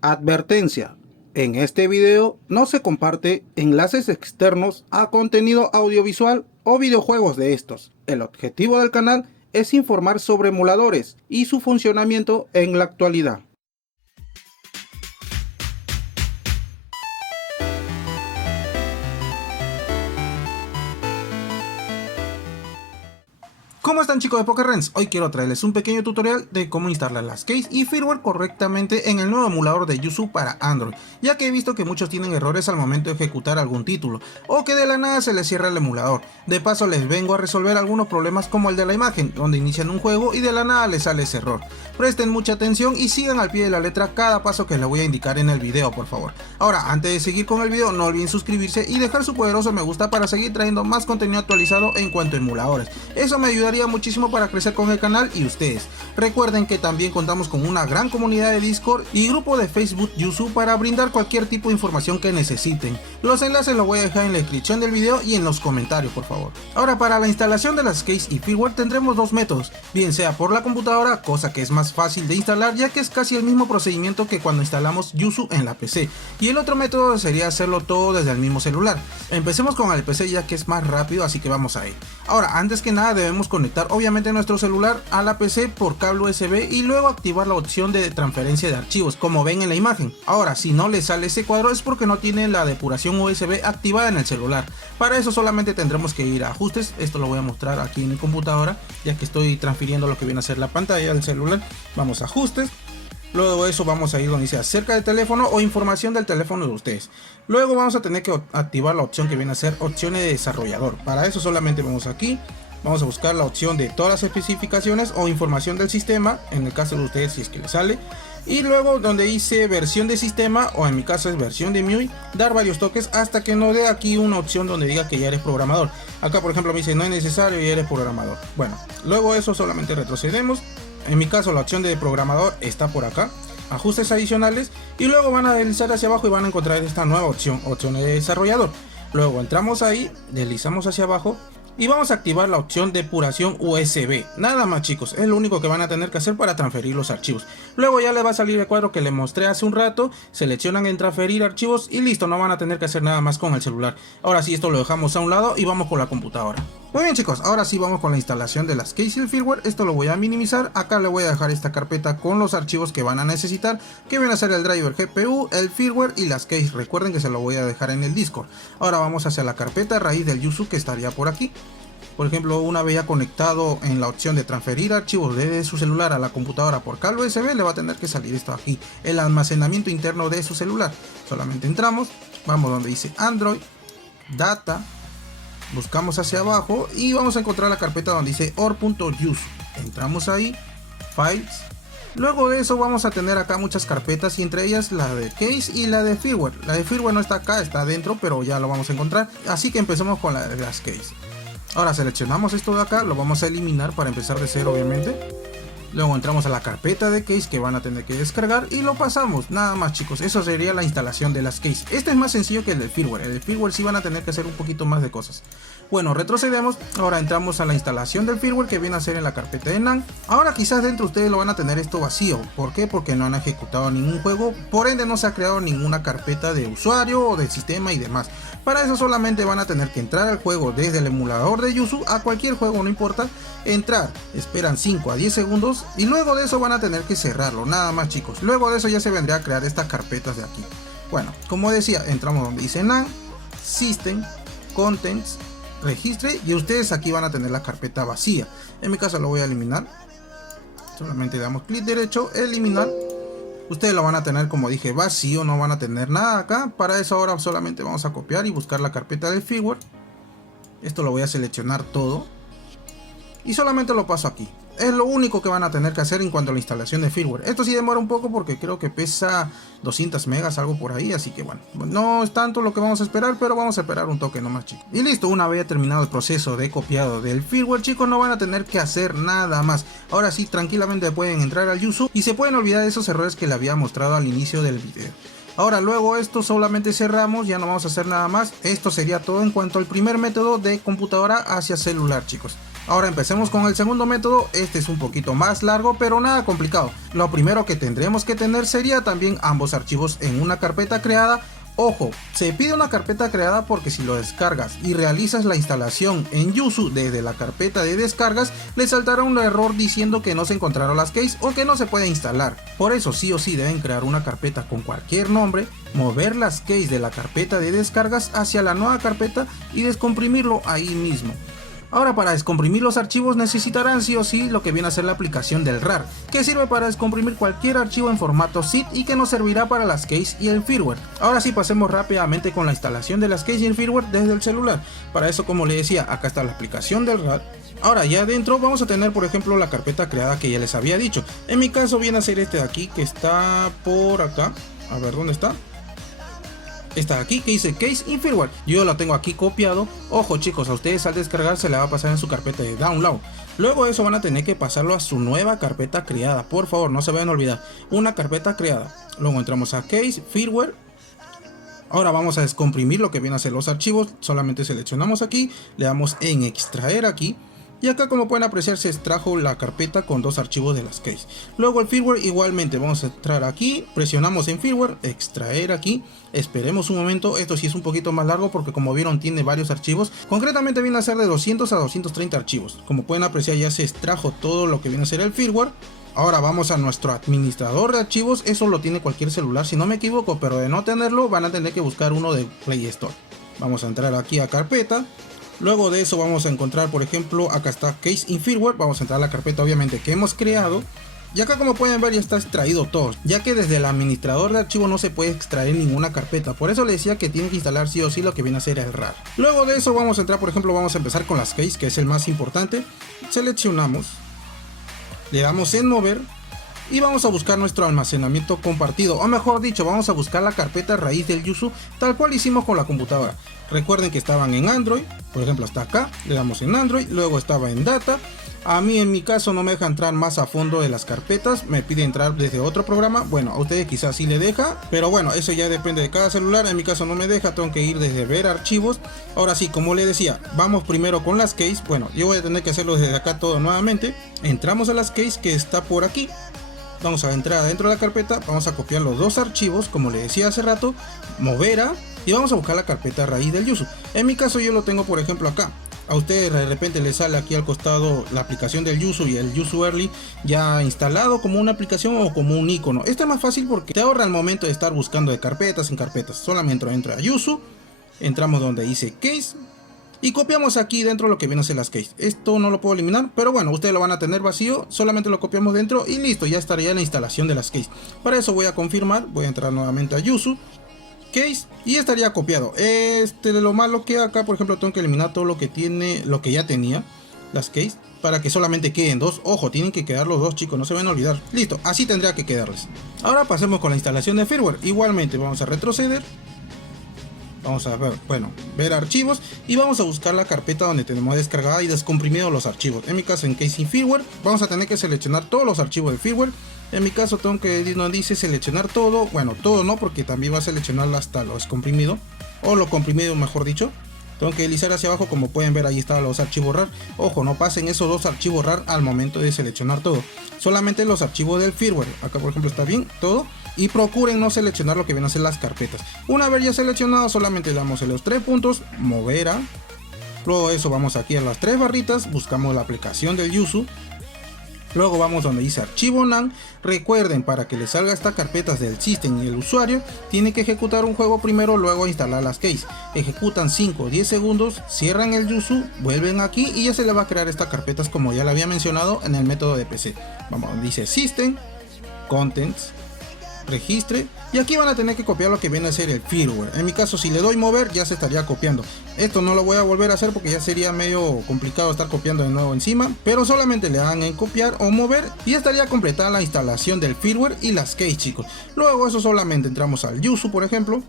Advertencia: en este video no se comparte enlaces externos a contenido audiovisual o videojuegos de estos. El objetivo del canal es informar sobre emuladores y su funcionamiento en la actualidad. ¿Cómo están, chicos de PokéRens? Hoy quiero traerles un pequeño tutorial de cómo instalar las keys y firmware correctamente en el nuevo emulador de Yuzu para Android, ya que he visto que muchos tienen errores al momento de ejecutar algún título, o que de la nada se les cierra el emulador. De paso les vengo a resolver algunos problemas como el de la imagen, donde inician un juego y de la nada les sale ese error. Presten mucha atención y sigan al pie de la letra cada paso que les voy a indicar en el video, por favor. Ahora, antes de seguir con el video, no olviden suscribirse y dejar su poderoso me gusta para seguir trayendo más contenido actualizado en cuanto a emuladores. Eso me ayudaría muchísimo para crecer con el canal y ustedes. Recuerden que también contamos con una gran comunidad de Discord y grupo de Facebook Yuzu para brindar cualquier tipo de información que necesiten. Los enlaces los voy a dejar en la descripción del video y en los comentarios, por favor. Ahora, para la instalación de las keys y firmware tendremos dos métodos, bien sea por la computadora, cosa que es más fácil de instalar ya que es casi el mismo procedimiento que cuando instalamos Yuzu en la PC, y el otro método sería hacerlo todo desde el mismo celular. Empecemos con el PC ya que es más rápido, así que vamos a ir. Ahora, antes que nada debemos conectar obviamente nuestro celular a la PC por cable USB y luego activar la opción de transferencia de archivos, como ven en la imagen. Ahora, si no le sale ese cuadro es porque no tiene la depuración USB activada en el celular. Para eso solamente tendremos que ir a ajustes. Esto lo voy a mostrar aquí en mi computadora, ya que estoy transfiriendo lo que viene a ser la pantalla del celular. Vamos a ajustes. Luego de eso vamos a ir donde dice acerca del teléfono o información del teléfono de ustedes. Luego vamos a tener que activar la opción que viene a ser opciones de desarrollador. Para eso solamente vamos aquí. Vamos a buscar la opción de todas las especificaciones o información del sistema, en el caso de ustedes si es que les sale. Y luego donde dice versión de sistema, o en mi caso es versión de MIUI, dar varios toques hasta que nos dé aquí una opción donde diga que ya eres programador. Acá por ejemplo me dice no es necesario, ya eres programador. Bueno, luego eso solamente retrocedemos. En mi caso la opción de programador está por acá, ajustes adicionales, y luego van a deslizar hacia abajo y van a encontrar esta nueva opción, opción de desarrollador. Luego entramos ahí, deslizamos hacia abajo y vamos a activar la opción depuración USB. Nada más, chicos, es lo único que van a tener que hacer para transferir los archivos. Luego ya les va a salir el cuadro que les mostré hace un rato, seleccionan en transferir archivos y listo, no van a tener que hacer nada más con el celular. Ahora sí, esto lo dejamos a un lado y vamos con la computadora. Muy bien, chicos, ahora sí vamos con la instalación de las keys y el firmware. Esto lo voy a minimizar. Acá le voy a dejar esta carpeta con los archivos que van a necesitar, que viene a ser el driver GPU, el firmware y las keys. Recuerden que se lo voy a dejar en el Discord. Ahora vamos hacia la carpeta raíz del Yuzu, que estaría por aquí. Por ejemplo, una vez ya conectado en la opción de transferir archivos desde su celular a la computadora por cable USB, le va a tener que salir esto aquí, el almacenamiento interno de su celular. Solamente entramos, vamos donde dice Android, Data, buscamos hacia abajo y vamos a encontrar la carpeta donde dice or.yuzu. Entramos ahí, Files. Luego de eso vamos a tener acá muchas carpetas y entre ellas la de case y la de firmware. La de firmware no está acá, está adentro, pero ya lo vamos a encontrar. Así que empecemos con la de las case. Ahora seleccionamos esto de acá, lo vamos a eliminar para empezar de cero obviamente. Luego entramos a la carpeta de case que van a tener que descargar y lo pasamos. Nada más, chicos, eso sería la instalación de las case. Este es más sencillo que el del firmware. El del firmware sí van a tener que hacer un poquito más de cosas. Bueno, retrocedemos. Ahora entramos a la instalación del firmware que viene a ser en la carpeta de NAND. Ahora quizás dentro ustedes lo van a tener esto vacío. ¿Por qué? Porque no han ejecutado ningún juego, por ende no se ha creado ninguna carpeta de usuario o del sistema y demás. Para eso solamente van a tener que entrar al juego desde el emulador de Yuzu, a cualquier juego, no importa. Entrar, esperan 5 a 10 segundos y luego de eso van a tener que cerrarlo. Nada más, chicos. Luego de eso ya se vendría a crear estas carpetas de aquí. Bueno, como decía, entramos donde dice NAND, System, Contents, Registre, y ustedes aquí van a tener la carpeta vacía. En mi caso lo voy a eliminar. Solamente damos clic derecho, eliminar. Ustedes lo van a tener, como dije, vacío, no van a tener nada acá. Para eso ahora solamente vamos a copiar y buscar la carpeta del firmware. Esto lo voy a seleccionar todo y solamente lo paso aquí. Es lo único que van a tener que hacer en cuanto a la instalación de firmware. Esto sí demora un poco porque creo que pesa 200 megas, algo por ahí. Así que bueno, no es tanto lo que vamos a esperar, pero vamos a esperar un toque nomás, chicos. Y listo, una vez terminado el proceso de copiado del firmware, chicos, no van a tener que hacer nada más. Ahora sí, tranquilamente pueden entrar al Yuzu y se pueden olvidar de esos errores que le había mostrado al inicio del video. Ahora luego esto solamente cerramos, ya no vamos a hacer nada más. Esto sería todo en cuanto al primer método de computadora hacia celular, chicos. Ahora empecemos con el segundo método. Este es un poquito más largo pero nada complicado. Lo primero que tendremos que tener sería también ambos archivos en una carpeta creada. Ojo, se pide una carpeta creada porque si lo descargas y realizas la instalación en Yuzu desde la carpeta de descargas, le saltará un error diciendo que no se encontraron las keys o que no se puede instalar. Por eso sí o sí deben crear una carpeta con cualquier nombre, mover las keys de la carpeta de descargas hacia la nueva carpeta y descomprimirlo ahí mismo. Ahora, para descomprimir los archivos necesitarán sí o sí lo que viene a ser la aplicación del RAR, que sirve para descomprimir cualquier archivo en formato zip y que nos servirá para las keys y el firmware. Ahora sí, pasemos rápidamente con la instalación de las keys y el firmware desde el celular. Para eso, como les decía, acá está la aplicación del RAR. Ahora ya adentro vamos a tener por ejemplo la carpeta creada que ya les había dicho. En mi caso viene a ser este de aquí que está por acá. A ver, ¿dónde está? Está aquí que dice Case y Firmware. Yo lo tengo aquí copiado. Ojo chicos, a ustedes al descargar se le va a pasar en su carpeta de download. Luego de eso van a tener que pasarlo a su nueva carpeta creada. Por favor, no se vayan a olvidar. Una carpeta creada. Luego entramos a Case, Firmware. Ahora vamos a descomprimir lo que viene a ser los archivos. Solamente seleccionamos aquí, le damos en extraer aquí. Y acá, como pueden apreciar, se extrajo la carpeta con dos archivos de las keys. Luego el firmware igualmente, vamos a entrar aquí, presionamos en firmware, extraer aquí, esperemos un momento. Esto sí es un poquito más largo porque como vieron tiene varios archivos. Concretamente viene a ser de 200 a 230 archivos. Como pueden apreciar ya se extrajo todo lo que viene a ser el firmware. Ahora vamos a nuestro administrador de archivos, eso lo tiene cualquier celular si no me equivoco, pero de no tenerlo van a tener que buscar uno de Play Store. Vamos a entrar aquí a carpeta. Luego de eso vamos a encontrar, por ejemplo, acá está Case in Firmware. Vamos a entrar a la carpeta obviamente que hemos creado. Y acá, como pueden ver, ya está extraído todo, ya que desde el administrador de archivos no se puede extraer ninguna carpeta. Por eso les decía que tienen que instalar sí o sí lo que viene a ser el RAR. Luego de eso vamos a entrar, por ejemplo, vamos a empezar con las keys, que es el más importante. Seleccionamos, le damos en mover y vamos a buscar nuestro almacenamiento compartido, o mejor dicho, vamos a buscar la carpeta raíz del Yuzu tal cual hicimos con la computadora. Recuerden que estaban en Android, por ejemplo hasta acá, le damos en Android, luego estaba en Data. A mí en mi caso no me deja entrar más a fondo de las carpetas, me pide entrar desde otro programa. Bueno, a ustedes quizás sí le deja, pero bueno, eso ya depende de cada celular. En mi caso no me deja, tengo que ir desde ver archivos. Ahora sí, como les decía, vamos primero con las keys. Bueno, yo voy a tener que hacerlo desde acá todo nuevamente. Entramos a las keys que está por aquí. Vamos a entrar adentro de la carpeta, vamos a copiar los dos archivos, como les decía hace rato, mover a, y vamos a buscar la carpeta raíz del Yuzu. En mi caso yo lo tengo por ejemplo acá. A ustedes de repente les sale aquí al costado la aplicación del Yuzu y el Yuzu Early ya instalado como una aplicación o como un icono. Esto es más fácil porque te ahorra el momento de estar buscando de carpetas en carpetas. Solamente entro a Yuzu, entramos donde dice Case y copiamos aquí dentro lo que viene a ser las keys. Esto no lo puedo eliminar, pero bueno, ustedes lo van a tener vacío, solamente lo copiamos dentro y listo, ya estaría la instalación de las keys. Para eso voy a confirmar, voy a entrar nuevamente a Yuzu, Case, y estaría copiado. Lo malo que acá, por ejemplo, tengo que eliminar todo lo que tiene, lo que ya tenía, las keys, para que solamente queden dos. Ojo, tienen que quedar los dos chicos, no se van a olvidar. Listo, así tendría que quedarles. Ahora pasemos con la instalación de firmware. Igualmente vamos a retroceder. Vamos a ver, ver archivos y vamos a buscar la carpeta donde tenemos descargada y descomprimido los archivos. En mi caso en Case in Firmware vamos a tener que seleccionar todos los archivos del firmware. En mi caso tengo que, no dice seleccionar todo, bueno, todo no, porque también va a seleccionar hasta lo descomprimido, o lo comprimido mejor dicho. Tengo que deslizar hacia abajo, como pueden ver ahí están los archivos RAR. Ojo, no pasen esos dos archivos RAR al momento de seleccionar todo. Solamente los archivos del firmware. Acá por ejemplo está bien, todo. Y procuren no seleccionar lo que vienen a ser las carpetas. Una vez ya seleccionado, solamente damos en los tres puntos, mover a. Luego de eso vamos aquí a las tres barritas, buscamos la aplicación del Yuzu. Luego vamos donde dice archivo NAND. Recuerden, para que les salga esta carpetas del sistema y el usuario, tiene que ejecutar un juego primero, luego instalar las keys. Ejecutan 5 o 10 segundos, cierran el Yuzu, vuelven aquí y ya se le va a crear estas carpetas como ya lo había mencionado en el método de PC. Vamos donde dice System, Contents, Registre, y aquí van a tener que copiar lo que viene a ser el firmware. En mi caso, si le doy mover, ya se estaría copiando. Esto no lo voy a volver a hacer porque ya sería medio complicado estar copiando de nuevo encima, pero solamente le dan en copiar o mover y estaría completada la instalación del firmware y las keys, chicos. Luego eso solamente entramos al Yuzu, por ejemplo,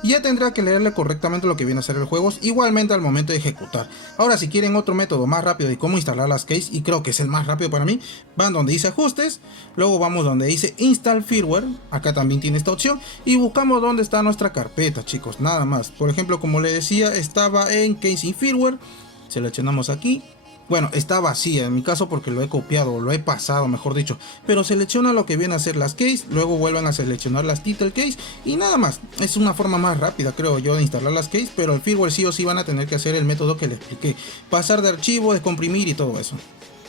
y ya tendrá que leerle correctamente lo que viene a ser el juego, igualmente al momento de ejecutar. Ahora, si quieren otro método más rápido de cómo instalar las keys, y creo que es el más rápido para mí, van donde dice ajustes, luego vamos donde dice install firmware, acá también tiene esta opción, y buscamos dónde está nuestra carpeta, chicos, nada más. Por ejemplo, como les decía, estaba en Case in Firmware, seleccionamos aquí, Bueno, está vacía en mi caso porque lo he copiado, lo he pasado mejor dicho, pero selecciona lo que viene a ser las case, luego vuelven a seleccionar las title case y nada más. Es una forma más rápida creo yo de instalar las case, pero el firmware sí o sí van a tener que hacer el método que les expliqué, pasar de archivo, descomprimir y todo eso.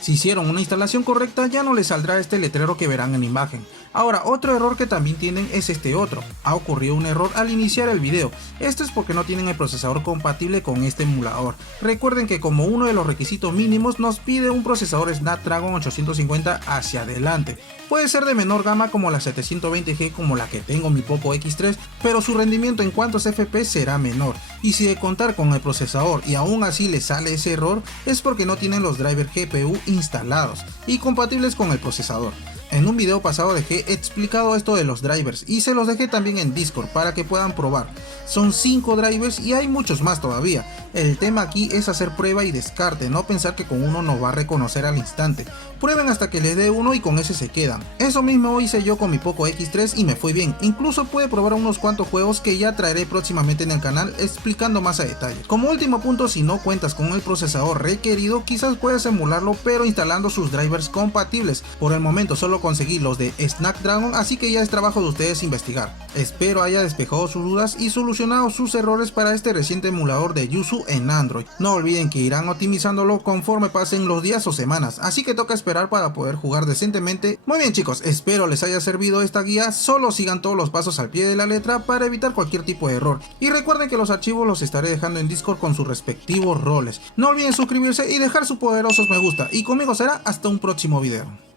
Si hicieron una instalación correcta ya no les saldrá este letrero que verán en la imagen. Ahora, otro error que también tienen es este otro. Ha ocurrido un error al iniciar el video. Esto es porque no tienen el procesador compatible con este emulador. Recuerden que como uno de los requisitos mínimos nos pide un procesador Snapdragon 850 hacia adelante. Puede ser de menor gama como la 720G como la que tengo mi Poco X3, pero su rendimiento en cuanto a FPS será menor. Y si de contar con el procesador y aún así les sale ese error, es porque no tienen los drivers GPU instalados y compatibles con el procesador. En un video pasado dejé explicado esto de los drivers y se los dejé también en Discord para que puedan probar. Son 5 drivers y hay muchos más todavía. El tema aquí es hacer prueba y descarte, no pensar que con uno nos va a reconocer al instante. Prueben hasta que les dé uno y con ese se quedan. Eso mismo hice yo con mi Poco X3 y me fue bien. Incluso pude probar unos cuantos juegos que ya traeré próximamente en el canal explicando más a detalle. Como último punto, si no cuentas con el procesador requerido, quizás puedes emularlo pero instalando sus drivers compatibles. Por el momento solo conseguí los de Snapdragon, así que ya es trabajo de ustedes investigar. Espero haya despejado sus dudas y solucionado sus errores para este reciente emulador de Yuzu en Android. No olviden que irán optimizándolo conforme pasen los días o semanas, así que toca esperar para poder jugar decentemente. Muy bien chicos, espero les haya servido esta guía, solo sigan todos los pasos al pie de la letra para evitar cualquier tipo de error. Y recuerden que los archivos los estaré dejando en Discord con sus respectivos roles. No olviden suscribirse y dejar sus poderosos me gusta, y conmigo será hasta un próximo video.